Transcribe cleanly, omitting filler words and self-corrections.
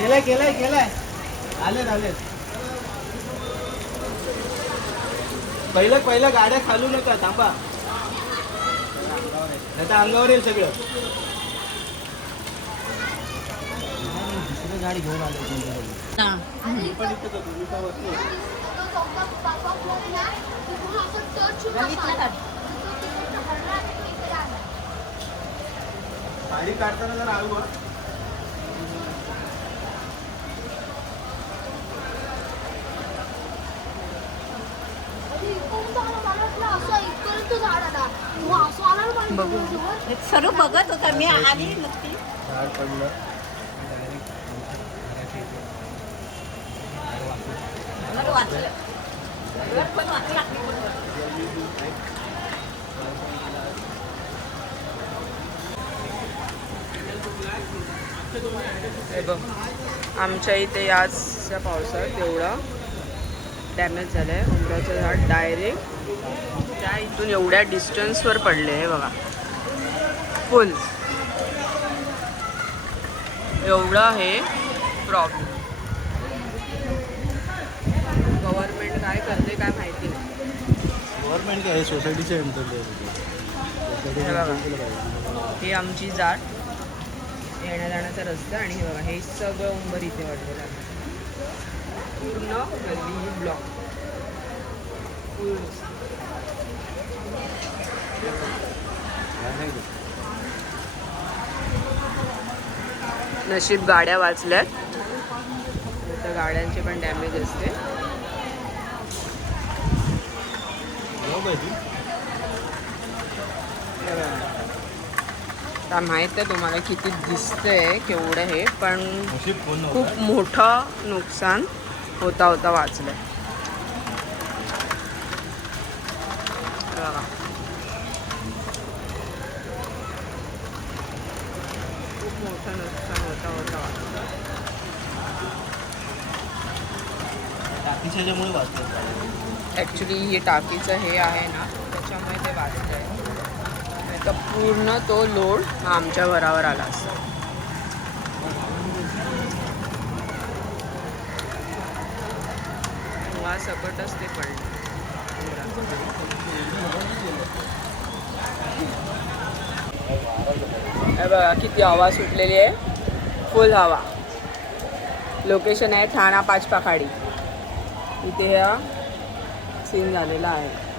केलाय आलेत पहिलं गाड्या खालू नका थांबा नाही अंगावर येईल सगळं दुसरी गाडी घेऊन आले मी पण इथेच होतो मी पण बसलो गाडी काढताना जरा आळू सर्व बघत होता मी आली नक्की झाड पडलं वाचलं पण वाचला हे बघ आमच्या इथे याच पावसाळ्यात एवढा डॅमेज झालं आहे उंबराचं झाड डायरेक्ट त्या इथून एवढ्या डिस्टन्सवर पडले आहे बघा फुल एवढा हे प्रॉब्लेम गव्हर्नमेंट काय करते काय माहिती नाही गव्हर्नमेंट काय सोसायटीचे हे बघा ही आमची जाट येण्या जाण्याचा रस्ता आणि हे बघा हे सगळं उंबर इथे वाटलेलं आहे पूर्ण गल्ली ब्लॉक पूर्ण नशीब गाड्या वाचल्यात तर गाड्यांचे पण डॅमेज असते आता माहित आहे तुम्हाला किती दिसतंय केवढं हे पण खूप मोठं नुकसान होता वाचलंय बघा खूप मोठं नुकसान होता वाचलं टाकीच्यामुळे वाचतात ॲक्च्युली हे टाकीचं हे आहे ना त्याच्यामुळे ते वाचत आहे तर पूर्ण तो लोड आमच्या घरावर आला असता सकटच ते पडलं बघा किती हवा सुटलेली आहे फुल हवा लोकेशन आहे ठाणा पाचपाखाडी इथे हा सीन झालेला आहे